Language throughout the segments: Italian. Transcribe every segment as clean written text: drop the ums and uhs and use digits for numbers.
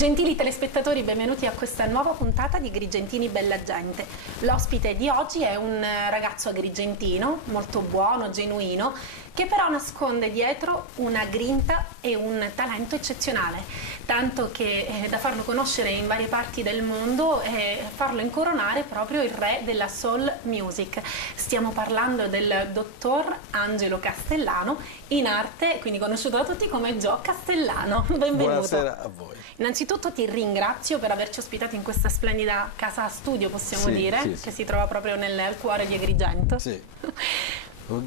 Gentili telespettatori, benvenuti a questa nuova puntata di Agrigentini Bella Gente. L'ospite di oggi è un ragazzo agrigentino, molto buono, genuino, che però nasconde dietro una grinta e un talento eccezionale, tanto che da farlo conoscere in varie parti del mondo e farlo incoronare proprio il re della soul music. Stiamo parlando del dottor Angelo Castellano, in arte, quindi conosciuto da tutti come Gio Castellano. Benvenuto. Buonasera a voi. Innanzitutto ti ringrazio per averci ospitato in questa splendida casa studio, possiamo dire, che si trova proprio nel cuore di Agrigento. Sì.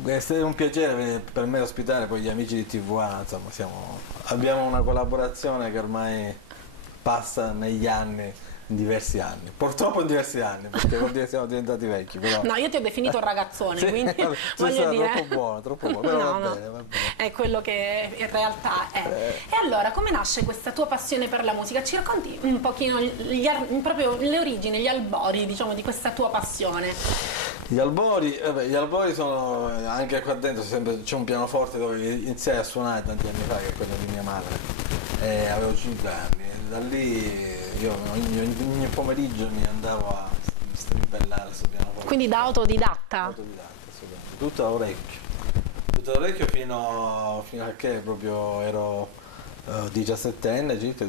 È stato un piacere per me ospitare poi gli amici di TVA, insomma, abbiamo una collaborazione che ormai passa negli anni, in diversi anni, purtroppo in diversi anni, perché vuol dire che siamo diventati vecchi. Però... No, io ti ho definito un ragazzone, sì, quindi voglio dire... troppo buono, però va bene. È quello che in realtà è. E allora, come nasce questa tua passione per la musica? Ci racconti un pochino proprio le origini, gli albori, diciamo, di questa tua passione? Gli albori sono anche qua dentro, c'è un pianoforte dove iniziai a suonare tanti anni fa, che è quello di mia madre, avevo 5 anni, e da lì io ogni pomeriggio mi andavo a strimpellare sul pianoforte. Quindi da autodidatta? Autodidatta, assolutamente, tutto all'orecchio fino a che proprio ero 17enne, circa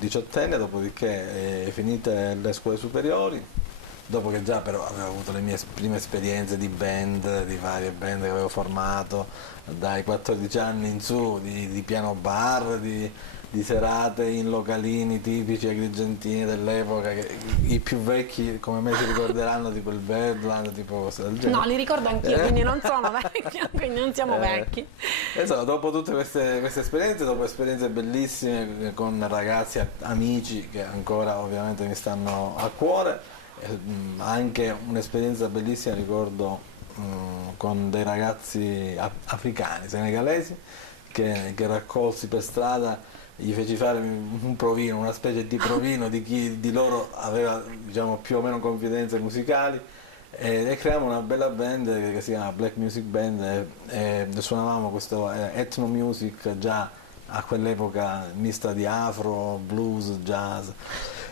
18enne, dopodiché finite le scuole superiori. Dopo che già però avevo avuto le mie prime esperienze di band, di varie band che avevo formato dai 14 anni in su, di piano bar, di serate in localini tipici agrigentini dell'epoca, che i più vecchi come me si ricorderanno, tipo il Birdland, tipo cose del genere. No, li ricordo anch'io, quindi non sono vecchia, quindi non siamo vecchi. Insomma, dopo tutte queste esperienze, dopo esperienze bellissime con ragazzi, amici che ancora ovviamente mi stanno a cuore, anche un'esperienza bellissima ricordo con dei ragazzi africani, senegalesi, che raccolsi per strada, gli feci fare un provino, una specie di provino di chi di loro aveva, diciamo, più o meno confidenze musicali, e creiamo una bella band che si chiama Black Music Band, e suonavamo questo ethno music già a quell'epoca mista di afro, blues, jazz.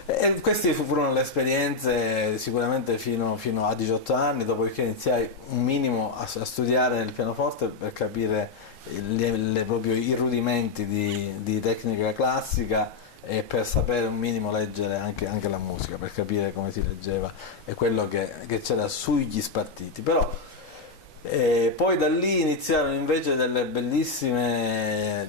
E queste furono le esperienze sicuramente fino a 18 anni, dopodiché iniziai un minimo a studiare il pianoforte per capire proprio i rudimenti di tecnica classica, e per sapere un minimo leggere anche la musica, per capire come si leggeva e quello che c'era sugli spartiti. Però poi da lì iniziarono invece delle bellissime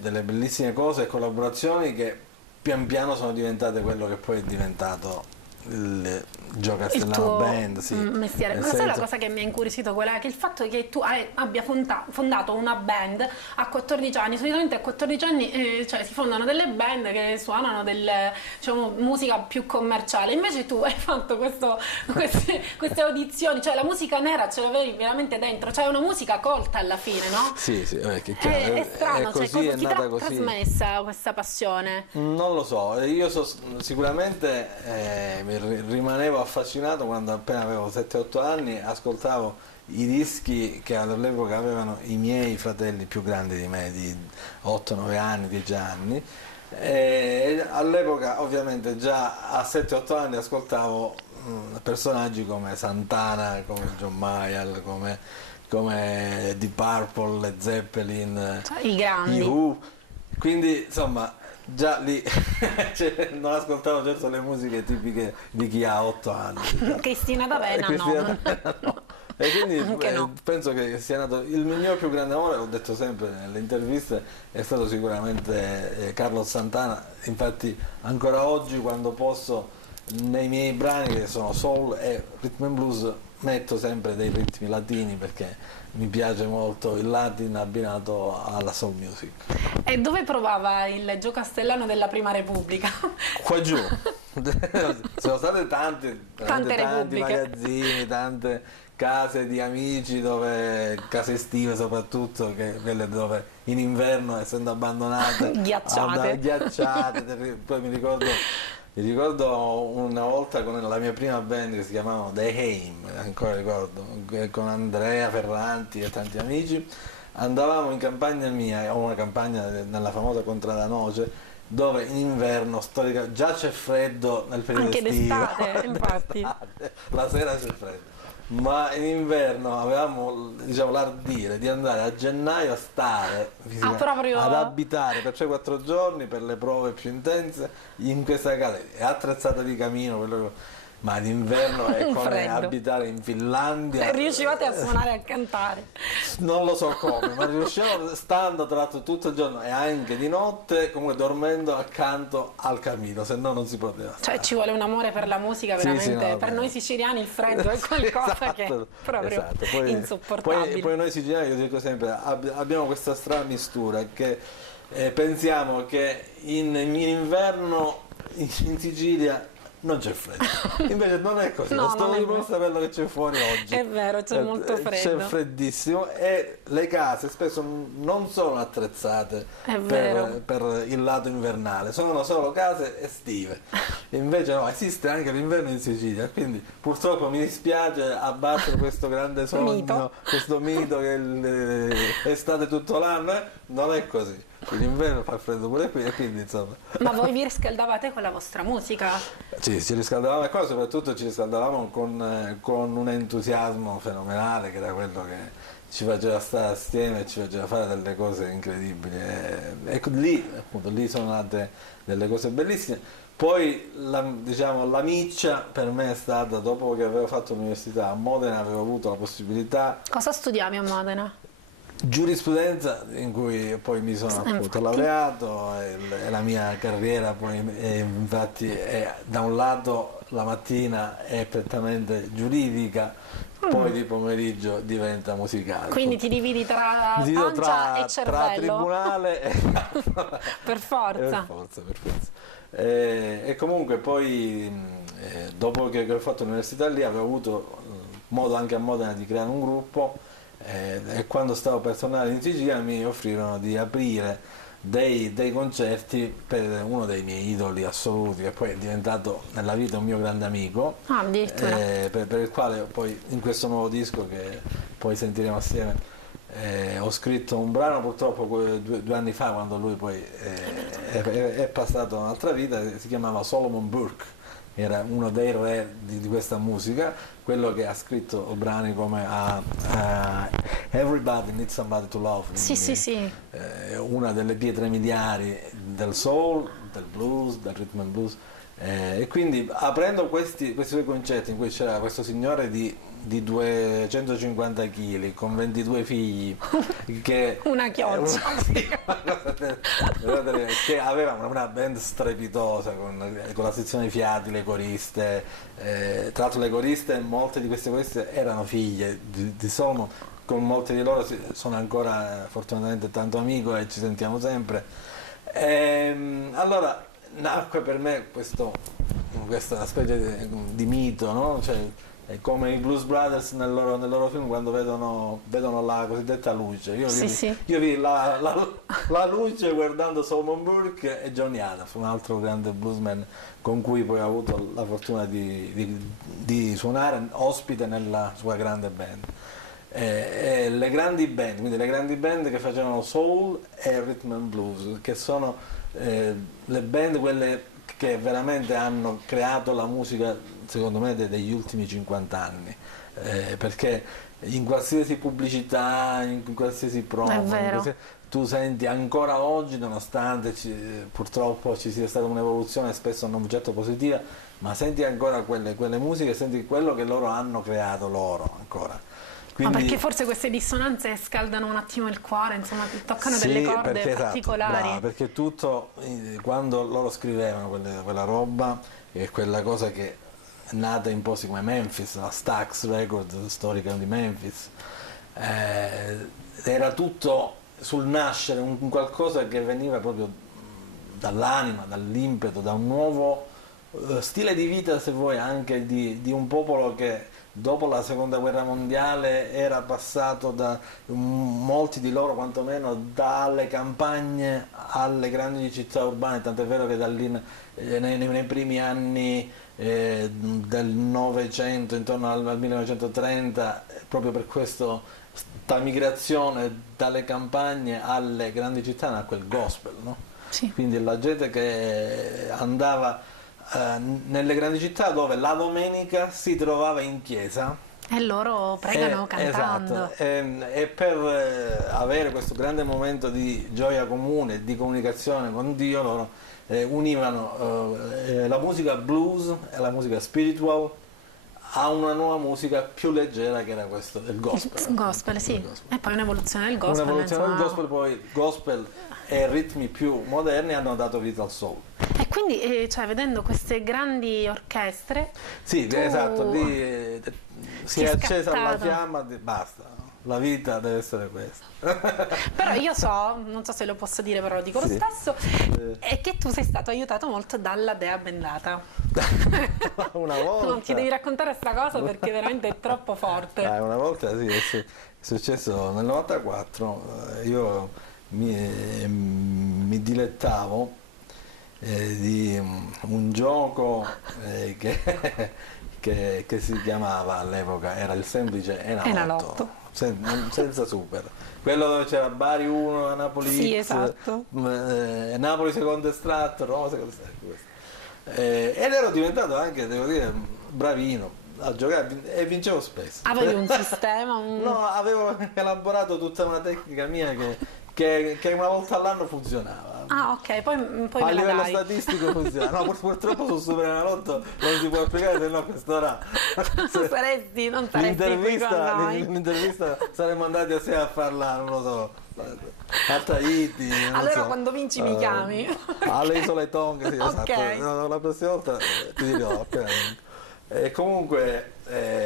cose e collaborazioni che pian piano sono diventate quello che poi è diventato il Gio Castellano Band, sì. Mestiere. Ma sai la cosa che mi ha incuriosito, quella che il fatto che tu abbia fondato una band a 14 anni. Solitamente a 14 anni cioè, si fondano delle band che suonano diciamo, musica più commerciale, invece tu hai fatto queste audizioni, cioè la musica nera ce l'avevi veramente dentro, cioè una musica colta alla fine, no? Sì, che è strano, è così, cioè, è nata così. Trasmessa questa passione? Non lo so, io sicuramente rimanevo affascinato quando appena avevo 7-8 anni, ascoltavo i dischi che all'epoca avevano i miei fratelli più grandi di me, di 8-9 anni, 10 anni, e all'epoca ovviamente già a 7-8 anni ascoltavo personaggi come Santana, come John Mayall, come Deep Purple, Led Zeppelin, cioè, i grandi. i Who, quindi insomma già lì cioè, non ascoltavo certo le musiche tipiche di chi ha 8 anni. Cristina D'Avena no. E quindi no. penso che sia nato il mio più grande amore, l'ho detto sempre nelle interviste, è stato sicuramente Carlos Santana. Infatti ancora oggi, quando posso, nei miei brani che sono soul e rhythm and blues, metto sempre dei ritmi latini, perché mi piace molto il latin abbinato alla soul music. E dove provava il Gio Castellano della Prima Repubblica? Qua giù. Sono state tante magazzini, tante case di amici, case estive soprattutto, quelle dove in inverno, essendo abbandonate, ghiacciate. Poi mi ricordo una volta con la mia prima band che si chiamava The Haim, ancora ricordo, con Andrea Ferranti e tanti amici. Andavamo in campagna mia, ho una campagna nella famosa Contrada Noce, dove in inverno già c'è freddo nel periodo Anche estivo. d'estate, infatti. La sera c'è freddo. Ma in inverno avevamo, diciamo, l'ardire di andare a gennaio a stare proprio... ad abitare per 3-4 giorni per le prove più intense in questa casa. È attrezzata di camino, ma d'inverno è come Freddo. abitare in Finlandia. Riuscivate a suonare e a cantare? Non lo so come, ma riusciamo stando tra l'altro tutto il giorno e anche di notte, comunque dormendo accanto al camino, se no non si poteva. Cioè ci vuole un amore per la musica Sì, veramente, sì, no, per beh. noi siciliani il freddo è qualcosa che è proprio Poi, insopportabile. poi noi siciliani, io dico sempre, abbiamo questa strana mistura che pensiamo che in inverno in Sicilia non c'è freddo, invece non è così, No, sto non è dimostra quello che c'è fuori oggi. È vero, c'è molto freddo. C'è freddissimo e le case spesso non sono attrezzate È vero. per il lato invernale, sono solo case estive. Invece no, esiste anche l'inverno in Sicilia, quindi purtroppo mi dispiace abbattere questo grande sogno, Mito. questo mito che è estate tutto l'anno, non è così. L'inverno fa freddo pure qui e quindi insomma. Ma voi vi riscaldavate con la vostra musica? Sì, ci riscaldavamo e qua soprattutto ci riscaldavamo con un entusiasmo fenomenale che era quello che ci faceva stare assieme e ci faceva fare delle cose incredibili. E lì, appunto, lì sono nate delle cose bellissime. Poi diciamo, la miccia per me è stata, dopo che avevo fatto l'università a Modena, avevo avuto la possibilità Cosa studiavi a Modena? giurisprudenza, in cui poi mi sono appunto infatti. laureato e la mia carriera poi infatti è, da un lato la mattina è prettamente giuridica, poi di pomeriggio diventa musicale. Quindi ti dividi tra Mi divido pancia e tra cervello? tribunale e Per forza. per forza. E comunque poi dopo che ho fatto l'università lì avevo avuto modo anche a Modena di creare un gruppo e quando stavo per tornare in Sicilia mi offrirono di aprire dei concerti per uno dei miei idoli assoluti, che poi è diventato nella vita un mio grande amico, Ah, addirittura. per il quale poi in questo nuovo disco che poi sentiremo assieme ho scritto un brano purtroppo 2 anni fa, quando lui poi è passato a un'altra vita, si chiamava Solomon Burke. Era uno dei re di questa musica, quello che ha scritto brani come Everybody Needs Somebody to Love, Sì, sì, sì. una delle pietre miliari del soul, del blues, del rhythm and blues. E quindi aprendo questi 2 concerti in cui c'era questo signore di 250 kg con 22 figli che Una chioccia. che aveva una band strepitosa con la sezione fiati, le coriste, tra l'altro le coriste, molte di queste coriste erano figlie di Solomon, con molte di loro sono ancora fortunatamente tanto amico e ci sentiamo sempre. Allora nacque per me questa specie di mito, no? Cioè, è come i Blues Brothers nel loro film quando vedono la cosiddetta luce. Io vidi la luce guardando Solomon Burke e Johnny Adams, un altro grande bluesman con cui poi ho avuto la fortuna di suonare ospite nella sua grande band. E le grandi band, quindi le grandi band che facevano soul e rhythm and blues, che sono le band quelle che veramente hanno creato la musica, secondo me, degli ultimi 50 anni, perché in qualsiasi pubblicità, in qualsiasi promo, tu senti ancora oggi, nonostante purtroppo ci sia stata un'evoluzione spesso non certo positiva, ma senti ancora quelle musiche, senti quello che loro hanno creato loro ancora. Quindi, ma perché forse queste dissonanze scaldano un attimo il cuore, insomma, toccano sì, delle corde perché, particolari. Esatto, perché tutto, quando loro scrivevano quella roba, è quella cosa che è nata in posti come Memphis, la Stax Record storica di Memphis, era tutto sul nascere, un qualcosa che veniva proprio dall'anima, dall'impeto, da un nuovo stile di vita, se vuoi, anche di un popolo che dopo la seconda guerra mondiale era passato da molti di loro quantomeno dalle campagne alle grandi città urbane, tant'è vero che nei primi anni del Novecento, intorno al 1930, proprio per questa migrazione dalle campagne alle grandi città nacque il gospel, no? Sì. Quindi la gente che andava nelle grandi città dove la domenica si trovava in chiesa. E loro pregano cantando. Esatto, e per avere questo grande momento di gioia comune, di comunicazione con Dio, loro univano la musica blues e la musica spiritual a una nuova musica più leggera che era questo, il gospel. Il gospel, sì. Il gospel. E poi un'evoluzione del gospel. Un'evoluzione del insomma. gospel, poi gospel e ritmi più moderni hanno dato vita al soul. E quindi, cioè, vedendo queste grandi orchestre, Sì, tu esatto, lì si ti è è accesa la scattato. fiamma, basta, la vita deve essere questa. Però io so, non so se lo posso dire, però lo dico lo Sì. stesso, è che tu sei stato aiutato molto dalla Dea Bendata. Una volta. Non ti devi raccontare questa cosa perché veramente è troppo forte. Una volta sì, è successo nel 94, io mi dilettavo di un gioco che si chiamava all'epoca, era il semplice Enalotto, senza super. Quello dove c'era Bari 1, Napoli Sì, X, esatto. Napoli secondo estratto, Roma secondo estratto. Questo. Ed ero diventato anche, devo dire, bravino a giocare e vincevo spesso. Avevi un sistema, No, avevo elaborato tutta una tecnica mia che una volta all'anno funzionava. Ah, ok, poi A me la livello dai. statistico funziona. No, purtroppo su Super Enalotto non si può applicare, se no quest'ora Non saresti qui con noi. l'intervista saremmo andati assieme a farla, non lo so, a Tahiti. non Allora so, quando vinci mi chiami. alle isole Tonga, sì, Ok. esatto. No, la prossima volta ti dirò appena vinco. E comunque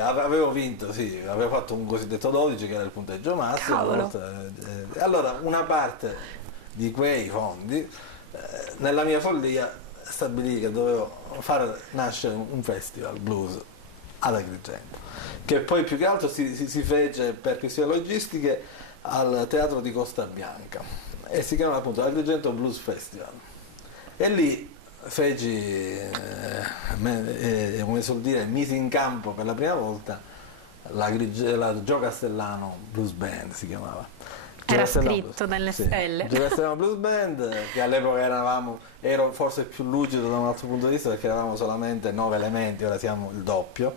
avevo vinto, sì, avevo fatto un cosiddetto 12 che era il punteggio massimo. Cavolo. Allora una parte di quei fondi, nella mia follia stabilì che dovevo far nascere un festival blues ad Agrigento, che poi più che altro si fece per questioni logistiche al teatro di Costa Bianca e si chiama appunto Agrigento Blues Festival. E lì feci, come suol dire, misi in campo per la prima volta la Gio Castellano Blues Band, si chiamava. Era Castellano scritto nelle stelle. Gio Castellano Blues Band, che all'epoca ero forse più lucido da un altro punto di vista perché eravamo solamente 9 elementi, ora siamo il doppio,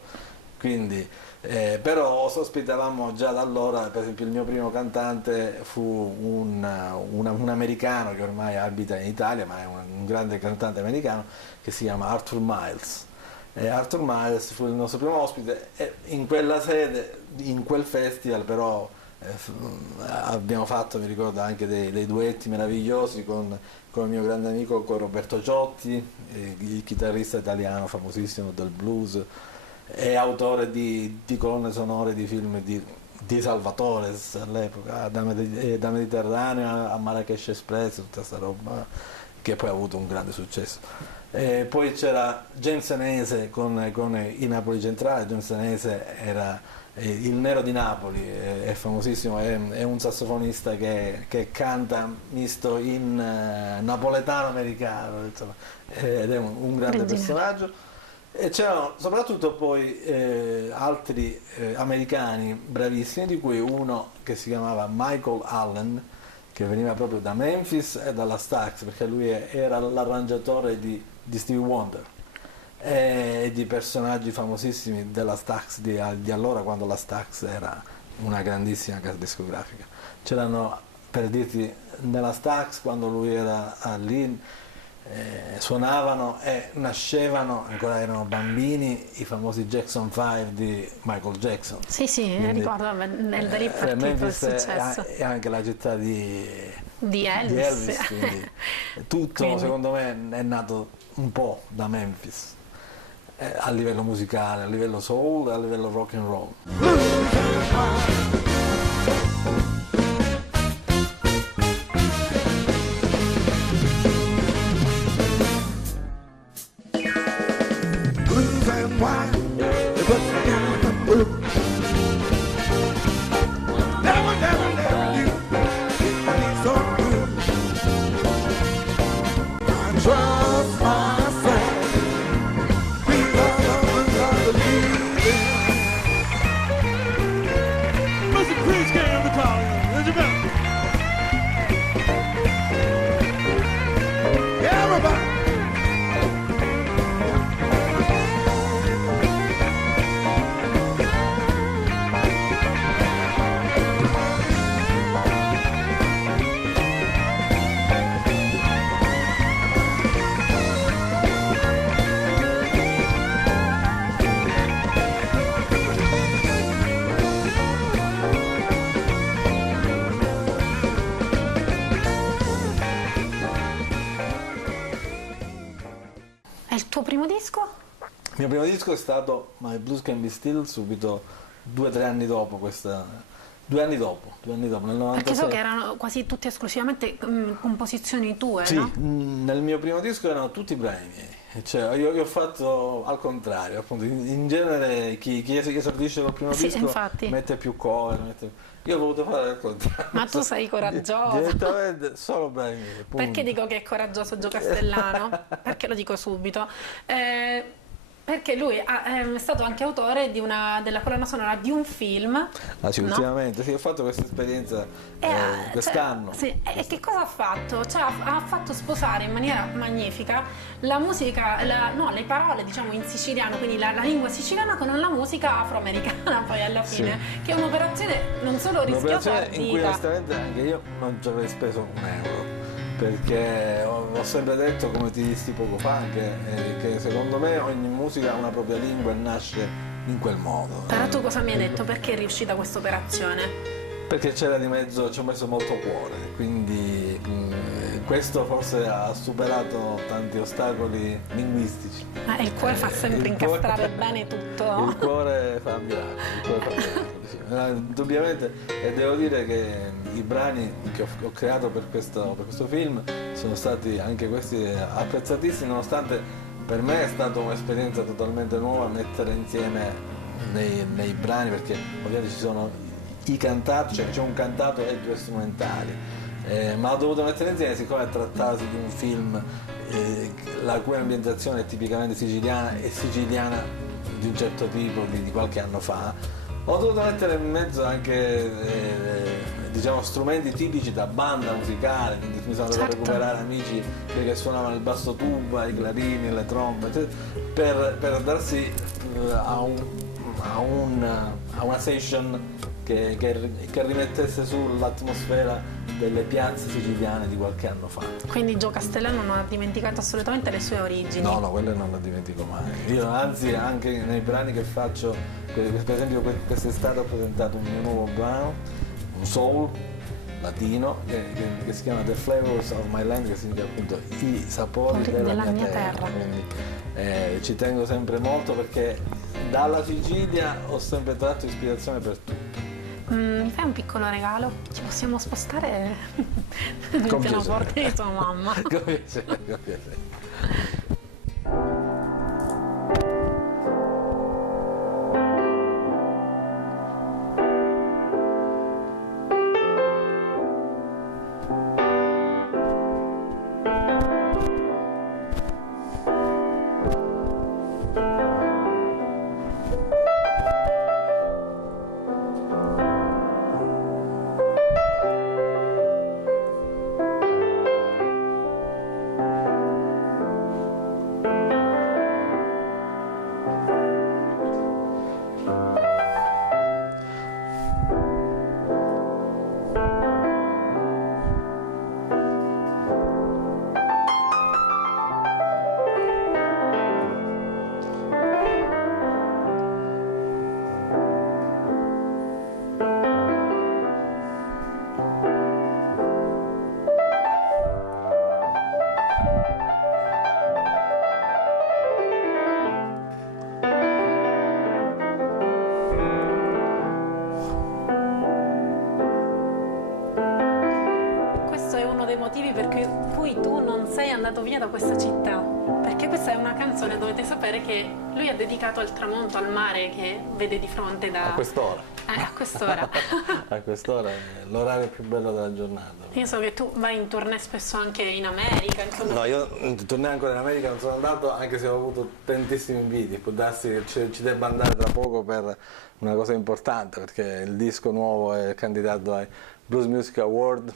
quindi però ospitavamo già da allora, per esempio il mio primo cantante fu un americano che ormai abita in Italia, ma è un grande cantante americano che si chiama Arthur Miles. Arthur Miles fu il nostro primo ospite e in quella sede, in quel festival però abbiamo fatto, mi ricordo, anche dei duetti meravigliosi con il mio grande amico, con Roberto Ciotti, il chitarrista italiano famosissimo del blues e autore di colonne sonore di film di Salvatore all'epoca, da Mediterraneo a Marrakesh Express, tutta questa roba che poi ha avuto un grande successo. Poi c'era James Senese con i Napoli Centrali. James Senese era il Nero di Napoli, è famosissimo, è un sassofonista che canta misto in napoletano americano, insomma, ed è un grande personaggio. E c'erano soprattutto poi altri americani bravissimi, di cui uno che si chiamava Michael Allen, che veniva proprio da Memphis e dalla Stax, perché lui era l'arrangiatore di Stevie Wonder e di personaggi famosissimi della Stax di allora, quando la Stax era una grandissima casa discografica. C'erano, per dirti, nella Stax, quando lui era lì, suonavano e nascevano, ancora erano bambini, i famosi Jackson 5 di Michael Jackson. Sì, Quindi, ricordo, da lì è partito il Memphis successo. è anche la città di Elvis. quindi tutto secondo me è nato un po' da Memphis, a livello musicale, a livello soul e a livello rock and roll. Blues and wine, they put me down the blue. Never, never, never knew I'd be so blue. I trust myself, because I'm believing. Mr. Chris K on the call, Elizabeth. primo disco? Il mio primo disco è stato My Blues Can Be Still, subito 2 o 3 anni dopo questa... 2 anni dopo, nel 96. Perché so che erano quasi tutte esclusivamente composizioni tue, Sì, no? nel mio primo disco erano tutti brani miei. Cioè, io ho fatto al contrario, appunto, in genere chi esordisce col primo Sì, disco infatti. mette più cover, io ho voluto fare al contrario. Ma tu sei coraggioso. Direttamente solo brani miei, punto. Perché dico che è coraggioso Gio Castellano? Perché lo dico subito. Perché lui è stato anche autore della colonna sonora di un film. Ah sì, no? ultimamente, sì, ho fatto questa esperienza quest'anno. Sì, e che cosa ha fatto? Cioè, ha fatto sposare in maniera magnifica la musica, le parole, diciamo, in siciliano, quindi la lingua siciliana con la musica afroamericana poi alla fine, Sì. che è un'operazione non solo rischiosa, Un'operazione in cui ardita. onestamente anche io non ci avrei speso un euro, perché ho sempre detto, come ti dissi poco fa, che secondo me ogni musica ha una propria lingua e nasce in quel modo. Però tu cosa mi hai detto? Perché è riuscita questa operazione? Perché c'era di mezzo, ci ho messo molto cuore, quindi questo forse ha superato tanti ostacoli linguistici. Il cuore fa sempre Il cuore- incastrare bene tutto. Il cuore fa miracoli, il cuore fa miracoli, sì. Indubbiamente, e devo dire che i brani che ho creato per questo film sono stati anche questi apprezzatissimi, nonostante per me è stata un'esperienza totalmente nuova mettere insieme nei brani, perché ovviamente ci sono i cantati, cioè c'è un cantato e 2 strumentali, ma ho dovuto mettere insieme, siccome trattasi di un film la cui ambientazione è tipicamente siciliana e siciliana di un certo tipo di qualche anno fa, ho dovuto mettere in mezzo anche diciamo strumenti tipici da banda musicale, quindi mi sono andato a Certo. recuperare amici che suonavano il basso tuba, i clarini, le trombe, eccetera, per darsi a una session che rimettesse sull'atmosfera delle piazze siciliane di qualche anno fa. Quindi Gio Castellano non ha dimenticato assolutamente le sue origini. No, quelle non le dimentico mai. Io anzi anche nei brani che faccio, per esempio quest'estate ho presentato un mio nuovo brano, un soul latino, che si chiama The Flavors of My Land, che significa appunto i sapori della mia terra. Quindi ci tengo sempre molto perché dalla Sicilia ho sempre tratto ispirazione per tutto. Mi fai un piccolo regalo? Ci possiamo spostare nel Con pianoforte piacere. di tua mamma? Con piacere, con piacere. motivi per cui tu non sei andato via da questa città, perché questa è una canzone, dovete sapere che lui ha dedicato al tramonto, al mare che vede di fronte da... A quest'ora. A quest'ora. A quest'ora è l'orario più bello della giornata. Io so che tu vai in tournée spesso anche in America, insomma. No, io in tournée ancora in America non sono andato, anche se ho avuto tantissimi inviti. Può darsi che ci debba andare tra poco per una cosa importante, perché il disco nuovo è candidato ai Blues Music Award.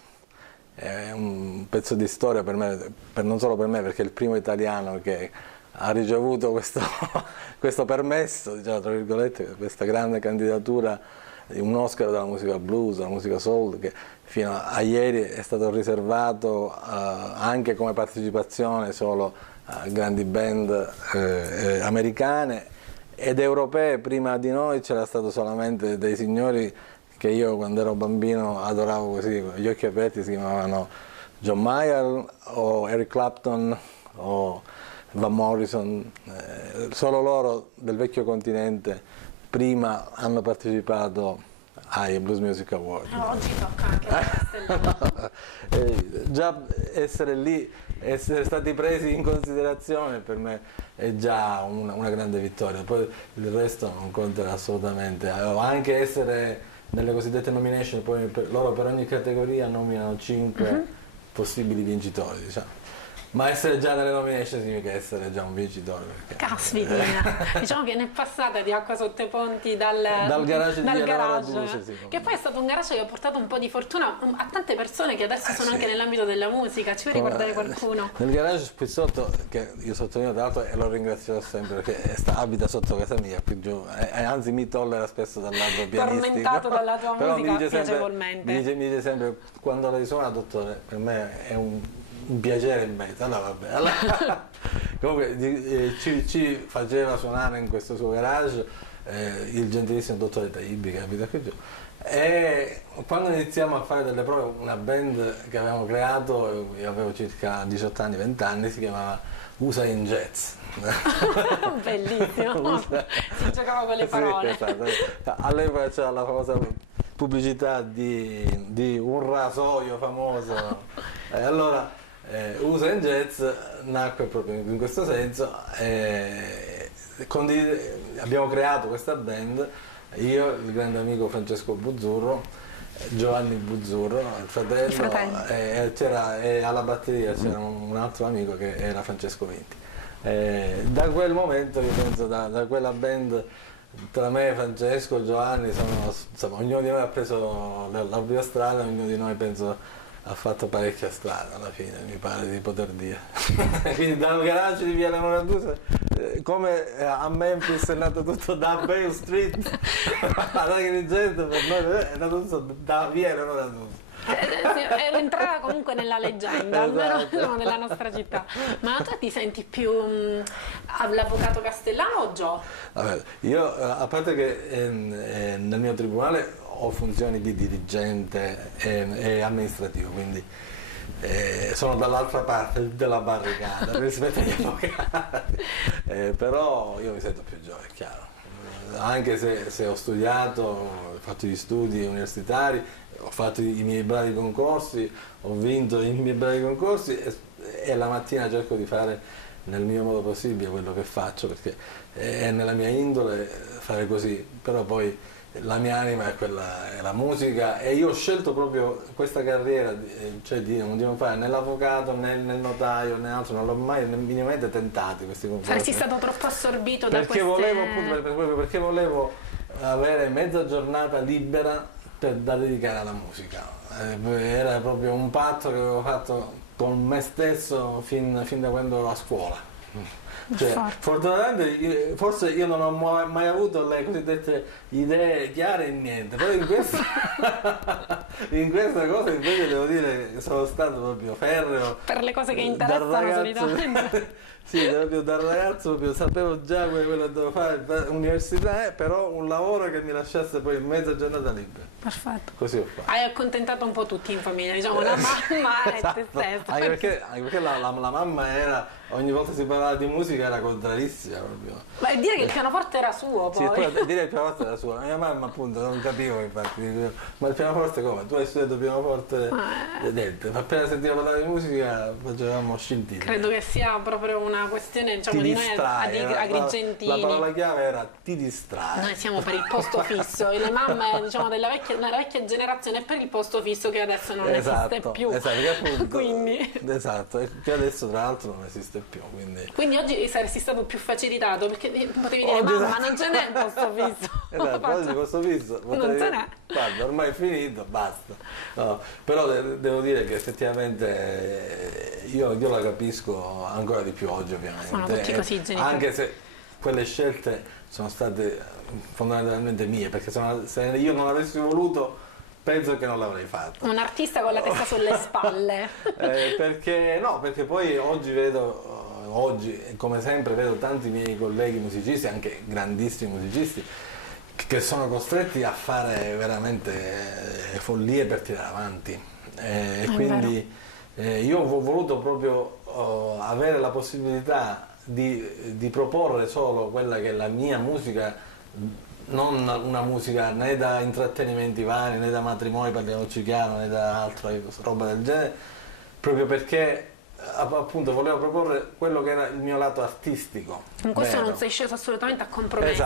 È un pezzo di storia per me, non solo per me, perché è il primo italiano che ha ricevuto questo permesso, diciamo, tra virgolette, questa grande candidatura di un Oscar della musica blues, della musica soul, che fino a ieri è stato riservato anche come partecipazione solo a grandi band americane ed europee. Prima di noi c'era stato solamente dei signori che io quando ero bambino adoravo così, con gli occhi aperti, si chiamavano John Mayer o Eric Clapton o Van Morrison, solo loro del vecchio continente prima hanno partecipato ai Blues Music Award. Oggi tocca anche a Castellano. Già essere lì, essere stati presi in considerazione per me è già una grande vittoria, poi il resto non conterà assolutamente, anche essere nelle cosiddette nomination, poi loro per ogni categoria nominano 5 possibili vincitori, diciamo. Ma essere già nelle nomination significa essere già un vincitore. Caspita, diciamo che ne è passata di acqua sotto i ponti dal garage di garage, Duce, sì, che poi è stato un garage che ha portato un po' di fortuna a tante persone che adesso sono anche nell'ambito della musica. Ci vuoi ricordare qualcuno? Nel garage qui sotto, che io sottolineo tra l'altro e lo ringrazierò sempre perché abita sotto casa mia, qui giù, anzi mi tollera spesso dal lato pianistico. Tormentato dalla tua però musica mi dice piacevolmente. mi dice sempre, quando la risuona, dottore, per me è un piacere in mezzo. Allora vabbè, allora, comunque ci faceva suonare in questo suo garage il gentilissimo dottore Taibbi che abita qui giù, e quando iniziamo a fare delle prove, una band che avevamo creato, io avevo circa 18 anni, 20 anni, si chiamava USA in Jazz. Bellissimo, si giocava con le parole. Sì, esatto. All'epoca c'era la famosa pubblicità di un rasoio famoso, e allora USA in Jazz nacque proprio in questo senso. Abbiamo creato questa band, io, il grande amico Francesco Buzzurro, Giovanni Buzzurro, il fratello, e alla batteria c'era un altro amico che era Francesco Vinti. Da quel momento, io penso, da quella band, tra me, Francesco, Giovanni, insomma, ognuno di noi ha preso la propria strada, ognuno di noi penso ha fatto parecchia strada alla fine, mi pare di poter dire. Quindi dal garage di Via Leonora Duse, come a Memphis è nato tutto da Bay Street ad Agrigento, per noi è nato tutto da Via Leonora Duse. È entrata comunque nella leggenda, almeno nella nostra città. Ma tu ti senti più l'avvocato Castellano o Gio? Vabbè, io, a parte che nel mio tribunale ho funzioni di dirigente e amministrativo, quindi sono dall'altra parte della barricata rispetto agli avvocati, però io mi sento più giovane, è chiaro, anche se ho studiato, ho fatto gli studi universitari, ho fatto i miei bravi concorsi, ho vinto i miei bravi concorsi e la mattina cerco di fare nel mio modo possibile quello che faccio, perché è nella mia indole fare così, però poi la mia anima è quella, è la musica, e io ho scelto proprio questa carriera, cioè di non fare né l'avvocato né il notaio né altro, non l'ho mai minimamente tentati questi concorsi. Saresti stato troppo assorbito da perché queste... volevo, appunto, perché volevo avere mezza giornata libera da dedicare alla musica. Era proprio un patto che avevo fatto con me stesso fin da quando ero a scuola. Cioè, fortunatamente forse io non ho mai avuto le cosiddette idee chiare in niente, però in questa cosa invece devo dire che sono stato proprio ferreo per le cose che interessano solitamente. Sì, proprio da ragazzo proprio sapevo già quello che dovevo fare, università, però un lavoro che mi lasciasse poi mezza giornata libera. Perfetto. Così ho fatto. Hai accontentato un po' tutti in famiglia, diciamo, la mamma e te stesso. Anche perché la mamma era, ogni volta si parlava di musica era contrarissima proprio. Ma dire che il pianoforte era suo poi. Sì, poi dire che il pianoforte era suo. Mia mamma appunto non capivo, infatti, ma il pianoforte come? Tu hai studiato pianoforte niente, ma appena sentivo parlare di musica facevamo scintille. Credo che sia proprio una questione, diciamo, di noi agrigentini. La parola chiave era ti distrae. Noi siamo per il posto fisso, e le mamme, diciamo, della vecchia generazione è per il posto fisso che adesso non esiste più. Esatto, che appunto, quindi... esatto, che adesso tra l'altro non esiste più. Quindi oggi saresti stato più facilitato perché potevi dire oggi mamma non ce n'è il posto fisso. Esatto, oggi il posto fisso non ce n'è. Guarda, ormai è finito, basta. No, però devo dire che effettivamente io la capisco ancora di più oggi, ovviamente. Sono tutti così genitori. Anche se quelle scelte sono state fondamentalmente mie, perché se io non avessi voluto penso che non l'avrei fatto. Un artista con la testa sulle spalle. Perché poi oggi, come sempre, vedo tanti miei colleghi musicisti, anche grandissimi musicisti, che sono costretti a fare veramente follie per tirare avanti. Quindi io ho voluto proprio avere la possibilità di proporre solo quella che è la mia musica, non una musica né da intrattenimenti vari, né da matrimoni, parliamoci chiaro, né da altra roba del genere, proprio perché appunto volevo proporre quello che era il mio lato artistico. In questo vero. non sei sceso assolutamente a compromessi.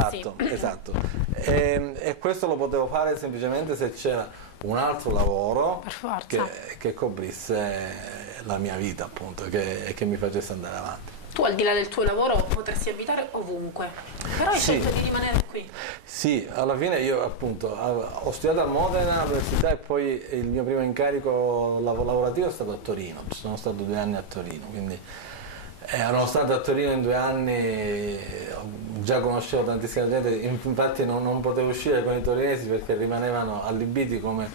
Esatto. E questo lo potevo fare semplicemente se c'era un altro lavoro Per forza. che coprisse la mia vita, appunto, che mi facesse andare avanti. Tu al di là del tuo lavoro potresti abitare ovunque, però hai Sì. scelto di rimanere qui. Sì, alla fine io appunto ho studiato a Modena all'università e poi il mio primo incarico lavorativo è stato a Torino, sono stato 2 anni a Torino, quindi nonostante a Torino in 2 anni già conoscevo tantissima gente, infatti non potevo uscire con i torinesi perché rimanevano allibiti come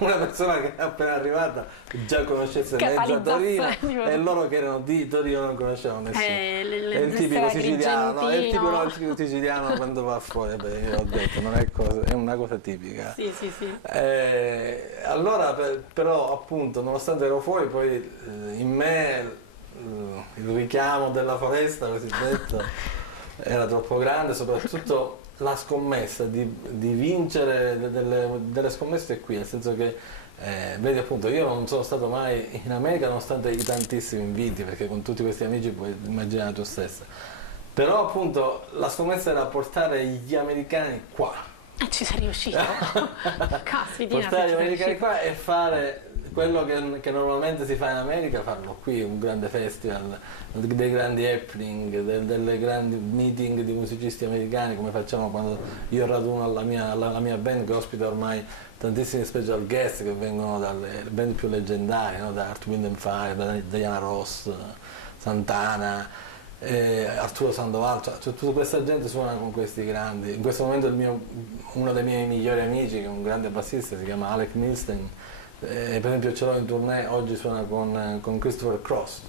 una persona che è appena arrivata già conoscesse mezza Torino e loro che erano di Torino non conoscevano nessuno. È il tipico siciliano, no? È il tipico siciliano quando va fuori, beh, io ho detto, non è cosa, è una cosa tipica. Sì. Allora però appunto nonostante ero fuori poi in me il richiamo della foresta cosiddetto era troppo grande, soprattutto la scommessa di vincere delle scommesse qui, nel senso che vedi appunto io non sono stato mai in America nonostante i tantissimi inviti, perché con tutti questi amici puoi immaginare tu stessa, però appunto la scommessa era portare gli americani qua. E ci sei riuscito. Caspitina, Portare gli se ci sei americani riuscito. qua e fare quello che normalmente si fa in America, farlo qui, un grande festival, dei grandi happening, delle grandi meeting di musicisti americani, come facciamo quando io raduno la mia band che ospita ormai tantissimi special guest che vengono dalle band più leggendarie, no? Da Earth, Wind and Fire, da Diana Ross, Santana, Arturo Sandoval, cioè tutta questa gente suona con questi grandi. In questo momento uno dei miei migliori amici, che è un grande bassista, si chiama Alec Milstein, per esempio ce l'ho in tournée, oggi suona con Christopher Cross.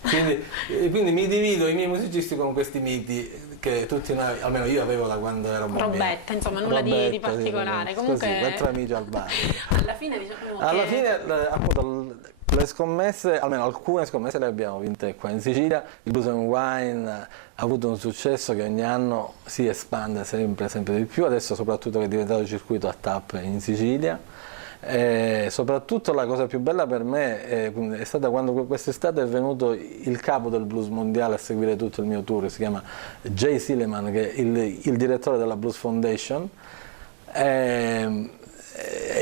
Quindi mi divido i miei musicisti con questi miti che tutti noi, almeno io avevo da quando ero bambino. Robetta, insomma, nulla di particolare. Sì, Comunque, così, 4 amici al bar. alla fine diciamo Alla che... fine, appunto, le scommesse, almeno alcune scommesse le abbiamo vinte qua in Sicilia. Il Blues and Wine ha avuto un successo che ogni anno si espande sempre di più, adesso soprattutto che è diventato circuito a tappe in Sicilia. Soprattutto la cosa più bella per me è stata quando quest'estate è venuto il capo del blues mondiale a seguire tutto il mio tour, si chiama Jay Silliman, che è il direttore della Blues Foundation, e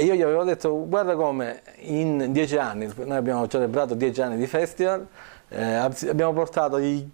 io gli avevo detto: guarda come in 10 anni, noi abbiamo celebrato 10 anni di festival, abbiamo portato gli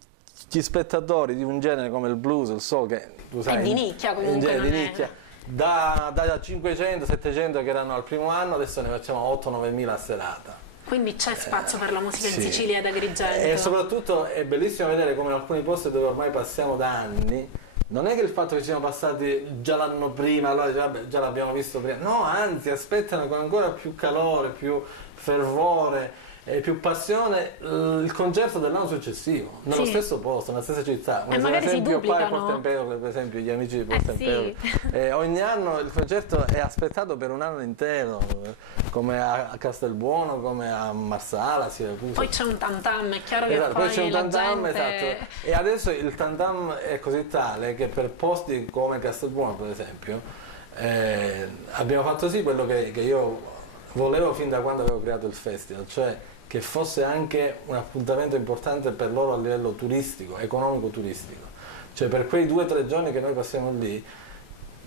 spettatori di un genere come il blues, il soul, che tu sai, è di nicchia comunque, non è... Da 500-700 che erano al primo anno, adesso ne facciamo 8-9 mila a serata. Quindi c'è spazio per la musica in Sì. Sicilia ed Agrigento. E soprattutto è bellissimo vedere come in alcuni posti dove ormai passiamo da anni, non è che il fatto che ci siamo passati già l'anno prima, allora vabbè, già l'abbiamo visto prima, no, anzi aspettano con ancora più calore, più fervore e più passione il concerto dell'anno successivo, nello Sì. stesso posto, nella stessa città. E magari si qua a duplicano. Porto Empedocle, per esempio gli amici di Porto sì. Empedocle, ogni anno il concerto è aspettato per un anno intero, come a Castelbuono, come a Marsala, a Siracusa. Poi c'è un tam tam, è chiaro che Esatto, poi c'è un la tantam, gente... esatto. E adesso il tantam è così tale che per posti come Castelbuono, per esempio, abbiamo fatto sì quello che io volevo fin da quando avevo creato il festival, cioè che fosse anche un appuntamento importante per loro a livello turistico, economico-turistico. Cioè per quei 2 o 3 giorni che noi passiamo lì,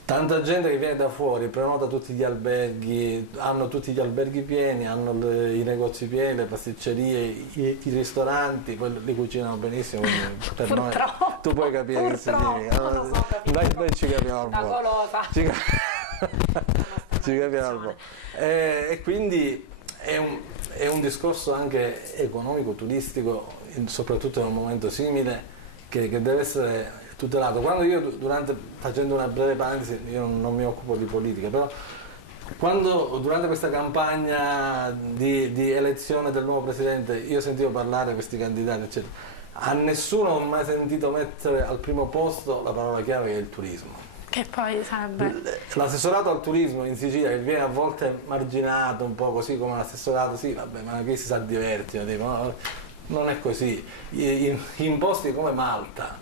tanta gente che viene da fuori, prenota tutti gli alberghi, hanno tutti gli alberghi pieni, hanno i negozi pieni, le pasticcerie, i ristoranti, poi li cucinano benissimo. Per Purtroppo, noi, tu puoi capire che significa. non lo so capire. Noi ci capiamo un La po'. golosa. Ci capiamo un po'. E quindi è un discorso anche economico, turistico, soprattutto in un momento simile, che deve essere tutelato. Quando io, facendo una breve parentesi, io non mi occupo di politica, però quando durante questa campagna di elezione del nuovo presidente io sentivo parlare di questi candidati, eccetera, a nessuno ho mai sentito mettere al primo posto la parola chiave che è il turismo. Che poi sarebbe... L'assessorato al turismo in Sicilia, che viene a volte marginato un po' così come l'assessorato, sì vabbè, ma qui si sa divertire, tipo, no? non è così. In posti come Malta,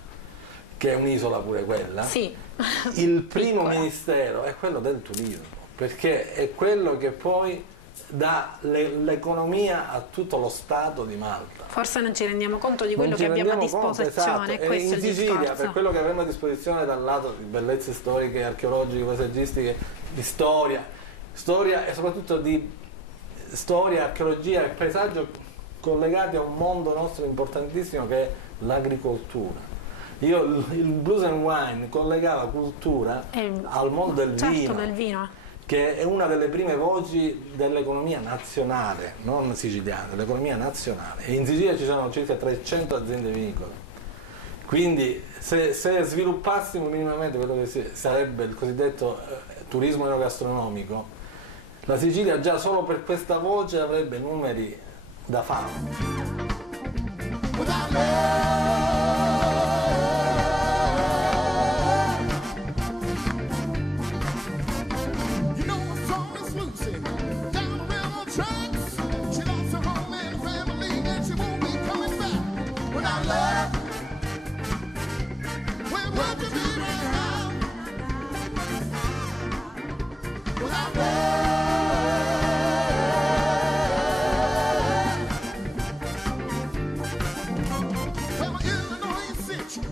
che è un'isola pure quella, Sì. il primo Piccola. ministero è quello del turismo, perché è quello che poi dà l'economia a tutto lo Stato di Malta. Forse non ci rendiamo conto di quello Non ci che abbiamo a rendiamo conto, disposizione, esatto. è questo E in il Sicilia, discorso. per quello che avremo a disposizione dal lato di bellezze storiche, archeologiche, paesaggistiche, di storia e soprattutto di storia, archeologia e paesaggio collegati a un mondo nostro importantissimo che è l'agricoltura. Il Blues and Wine collegava cultura al mondo del Certo, vino, del vino. che è una delle prime voci dell'economia nazionale, non siciliana, dell'economia nazionale. E in Sicilia ci sono circa 300 aziende vinicole. Quindi se sviluppassimo minimamente quello che sarebbe il cosiddetto turismo enogastronomico, la Sicilia già solo per questa voce avrebbe numeri da fame. You know my song is Lucy, down the railroad tracks. She lost her home and her family, and she won't be coming back. Without love, where would you be right now? Without love, well, Illinois sit you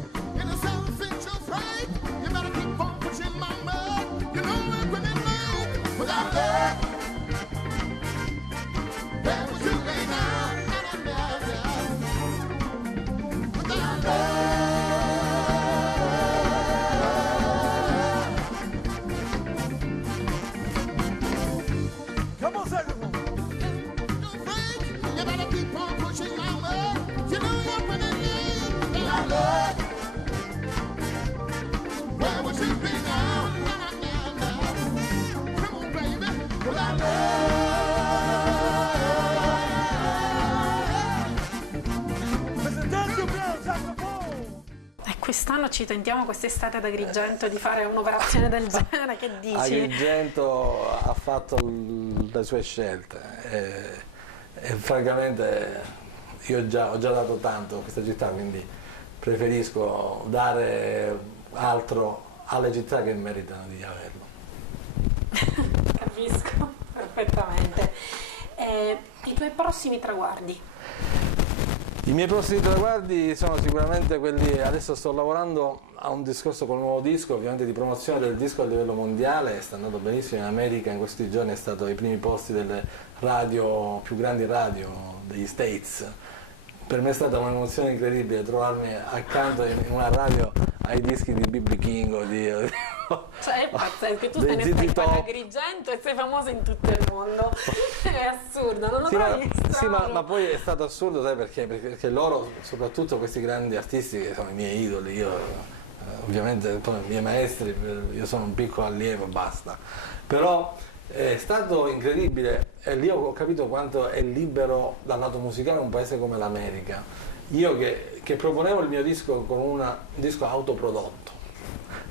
in the South Central right. You better keep on pushing my mud. You know we're winning mad. Without love, where would you be now? Without love, Come on, saxophone. don't break. You better keep on pushing my mud. You know you're winning mad. Without love, where would you be now? Come on, baby. Without love. Mr. Dance Brown, saxophone. E quest'anno ci tentiamo quest'estate ad Agrigento di fare un'operazione del genere, che dici? Agrigento ha fatto le sue scelte e francamente io ho già dato tanto a questa città, quindi preferisco dare altro alle città che meritano di averlo. Capisco perfettamente. I tuoi prossimi traguardi? I miei prossimi traguardi sono sicuramente quelli, adesso sto lavorando a un discorso col nuovo disco, ovviamente di promozione del disco a livello mondiale, sta andando benissimo, in America in questi giorni è stato ai primi posti delle radio, più grandi radio degli States. Per me è stata un'emozione incredibile trovarmi accanto in una radio ai dischi di B.B. King o di... Cioè è pazzesco, tu dei te ne ZZ stai qua ad Top. Agrigento e sei famoso in tutto il mondo. È assurdo, non lo Sì, trovi sì, strano? ma poi è stato assurdo, sai perché? Perché loro, soprattutto questi grandi artisti che sono i miei idoli, io ovviamente poi i miei maestri, io sono un piccolo allievo, basta. Però è stato incredibile e lì ho capito quanto è libero dal lato musicale un paese come l'America. Io che proponevo il mio disco con un disco autoprodotto,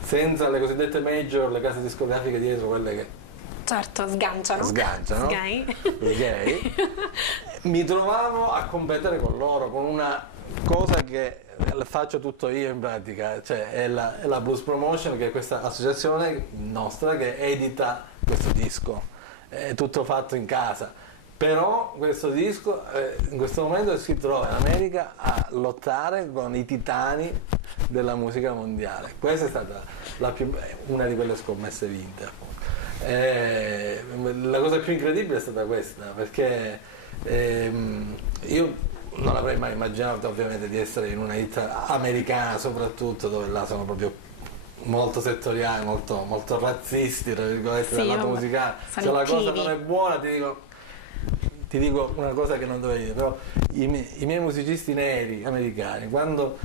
senza le cosiddette major, le case discografiche dietro, quelle che Certo, sganciano. sganciano, gay, mi trovavo a competere con loro, con una cosa che faccio tutto io in pratica, cioè è la Blues Promotion, che è questa associazione nostra che edita questo disco, è tutto fatto in casa. Però questo disco in questo momento si trova in America a lottare con i titani della musica mondiale. Questa è stata una di quelle scommesse vinte, appunto. La cosa più incredibile è stata questa, perché io non avrei mai immaginato ovviamente di essere in una hit americana, soprattutto dove là sono proprio molto settoriali, molto razzisti, tra virgolette, Sì, dal lato vabbè, musicale. sono Se la cosa cattivi. non è buona ti dico una cosa che non dovevo dire, però i miei musicisti neri americani, quando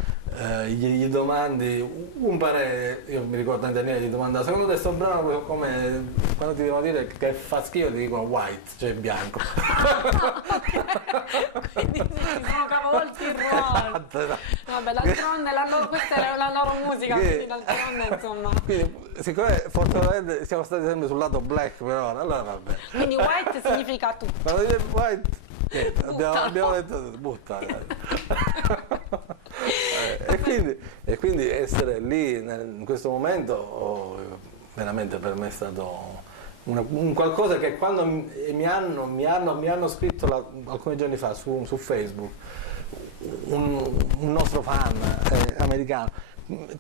gli domandi un parere, io mi ricordo anni Daniele gli domandava secondo te sto brano come, quando ti devono dire che fa schifo ti dicono white, cioè bianco. Quindi si sono capovolti il ruolo. Vabbè, d'altronde questa è la loro musica, quindi d'altronde insomma. Quindi, siccome fortunatamente siamo stati sempre sul lato black per ora, allora vabbè. Quindi white significa tutto. Quando dice white abbiamo detto butta. E quindi essere lì in questo momento veramente per me è stato un qualcosa che quando mi hanno scritto alcuni giorni fa su Facebook un nostro fan americano,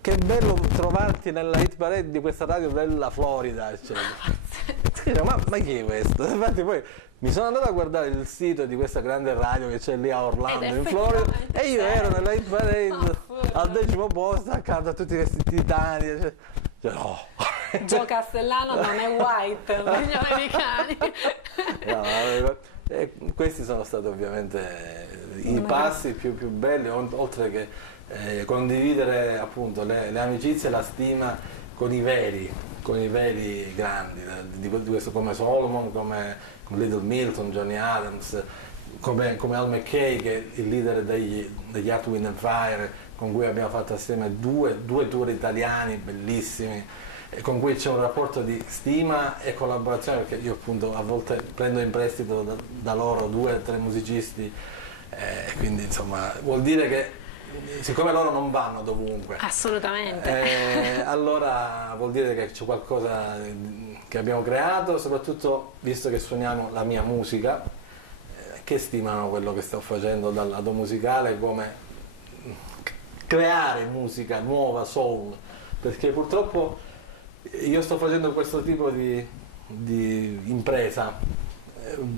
che bello trovarti nella hit parade di questa radio della Florida, eccetera. Ma chi è questo? Infatti poi mi sono andato a guardare il sito di questa grande radio che c'è lì a Orlando, in Florida, e io ero nella hit parade al 10° posto accanto a tutti questi titani. No. Joe Castellano non è white per gli americani. Questi sono stati ovviamente i passi più belli, oltre che condividere appunto le amicizie e la stima con i veri grandi di questo, come Solomon, come Little Milton, Johnny Adams, come Al McKay, che è il leader degli Earth, Wind and Fire, con cui abbiamo fatto assieme due tour italiani bellissimi, e con cui c'è un rapporto di stima e collaborazione, perché io appunto a volte prendo in prestito da loro 2 o 3 musicisti, quindi insomma vuol dire che siccome loro non vanno dovunque, assolutamente, allora vuol dire che c'è qualcosa che abbiamo creato, soprattutto visto che suoniamo la mia musica, che stimano quello che sto facendo dal lato musicale, come creare musica nuova, soul, perché purtroppo io sto facendo questo tipo di impresa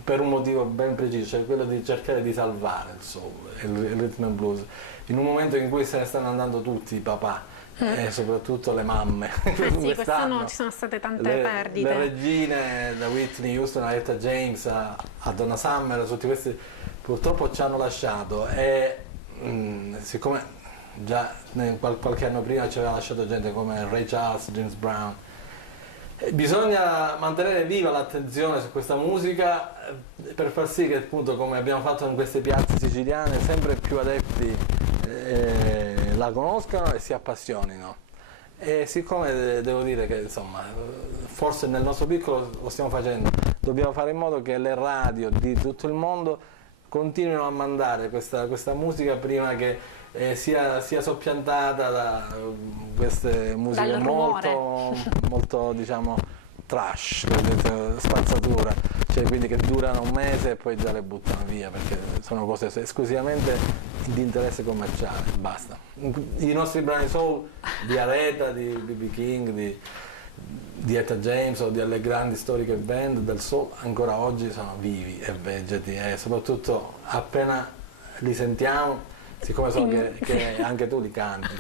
per un motivo ben preciso, cioè quello di cercare di salvare il soul, il rhythm and blues, in un momento in cui se ne stanno andando tutti i papà e soprattutto le mamme. Sì, quest'anno ci sono state tante perdite. Le regine, da Whitney Houston a Etta James a Donna Summer, tutti questi purtroppo ci hanno lasciato, e siccome già qualche anno prima ci aveva lasciato gente come Ray Charles, James Brown, bisogna mantenere viva l'attenzione su questa musica per far sì che, appunto, come abbiamo fatto in queste piazze siciliane, sempre più adepti la conoscano e si appassionino. E siccome devo dire che insomma forse nel nostro piccolo lo stiamo facendo, dobbiamo fare in modo che le radio di tutto il mondo continuino a mandare questa musica prima che sia soppiantata da queste musiche molto diciamo trash, spazzatura, cioè quindi che durano un mese e poi già le buttano via, perché sono cose esclusivamente di interesse commerciale, basta. I nostri brani soul di Aretha, di B.B. King, di Etta James o delle grandi storiche band del soul ancora oggi sono vivi e vegeti, e soprattutto appena li sentiamo, siccome so che anche tu li canti,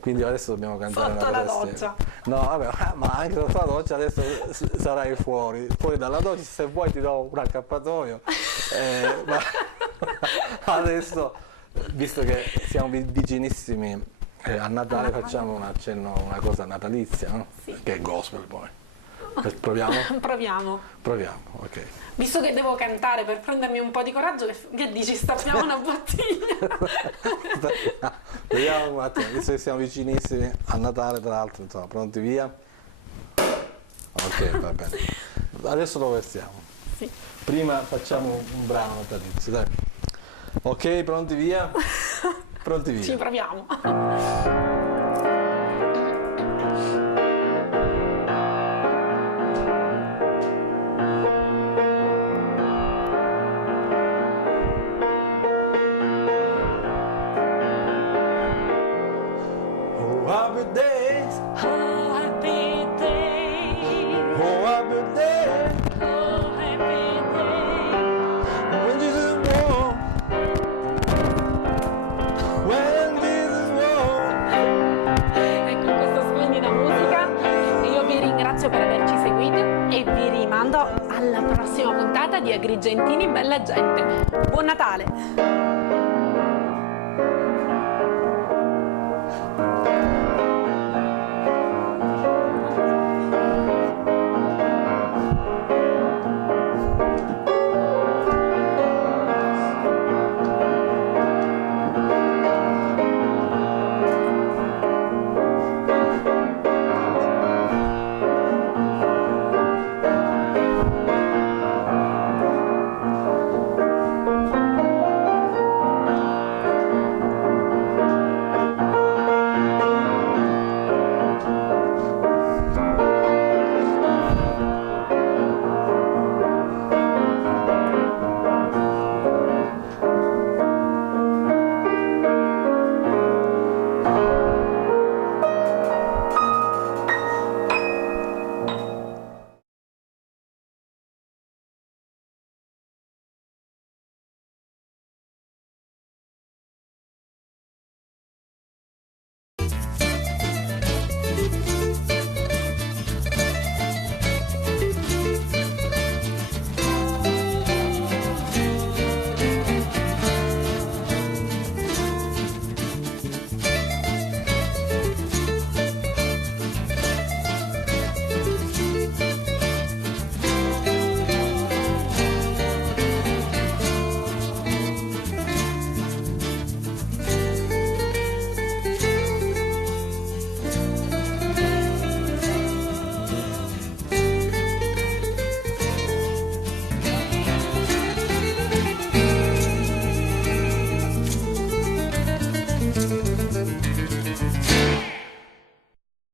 quindi adesso dobbiamo cantare sotto la doccia. No, vabbè, ma anche sotto la doccia adesso sarai fuori dalla doccia, se vuoi ti do un accappatoio, ma adesso, visto che siamo vicinissimi a Natale, facciamo una cosa natalizia, no? Sì. Che è gospel poi. Proviamo? Proviamo, ok. Visto che devo cantare, per prendermi un po' di coraggio, che dici, stappiamo una bottiglia? Vediamo un attimo, visto che siamo vicinissimi a Natale, tra l'altro, insomma, pronti via? Ok, va bene. Adesso lo versiamo. Sì. Prima facciamo un brano natalizio, dai. Ok, pronti via? Pronti via. Ci proviamo. Happy days, Oh, happy day. oh happy day, Oh, happy day. when Jesus born, when Jesus born. E con questa splendida musica io vi ringrazio per averci seguito e vi rimando alla prossima puntata di Agrigentini Bella Gente. Buon Natale!